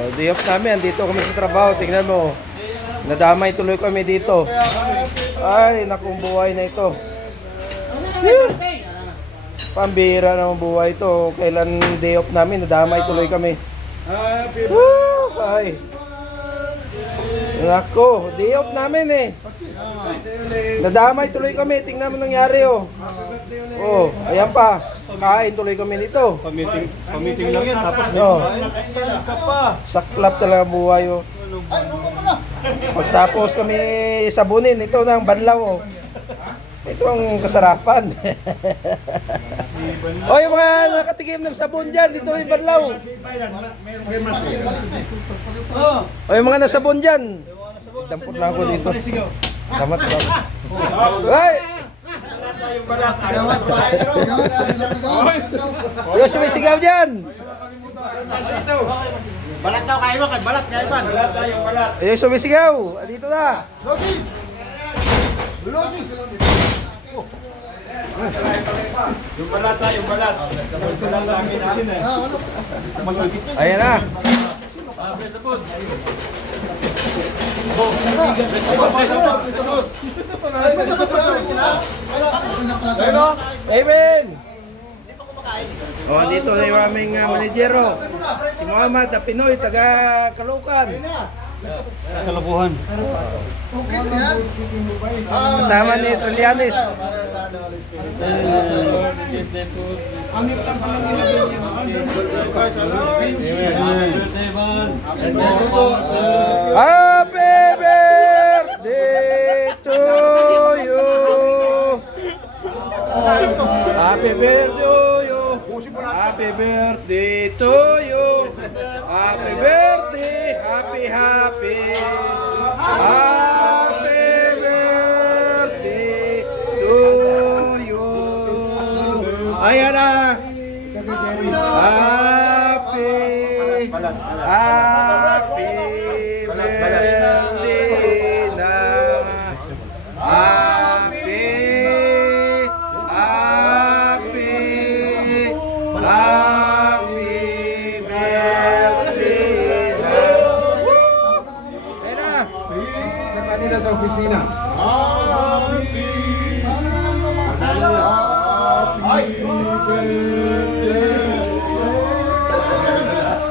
Day off namin, andito kami sa trabaho. Tingnan mo. Nadamay tuloy kami dito. Ay, nakong buhay na ito. Pambira naman buhay ito. Kailan day off namin, nadamay tuloy kami. Ay. Nako, day off namin eh. Nadamay tuloy kami. Tingnan mo nangyari oh. Oh, ayan pa. Kain tuloy kami nito. Pamiting lang yan, tapos No. ka pa. Saklap talaga buhay oh. Pagtapos kami sabunin, ito ng banlaw oh. Ito ang kasarapan. O yung mga nakatikim ng sabon dyan, dito yung banlaw. O yung mga nasabon dyan. Dampot lang ako dito. Salamat. Ay! Yung sumisigaw dyan. Balat daw kayo ba? Balat kayo ba? Yung sumisigaw. Dito na. Yung balat. Ayan na. Amen. Oh, dito na yung aming manajero. Si Muhammad na Pinoy, taga Caloocan. Kalabuhan. Kasama ni Trillanes. Happy birthday to you. Happy birthday to you. Happy birthday to you. Happy birthday. Happy birthday to you. Ayan na. Happy birthday na. Happy birthday na. Ayan na. Sa kanila sa opisina. Happy birthday.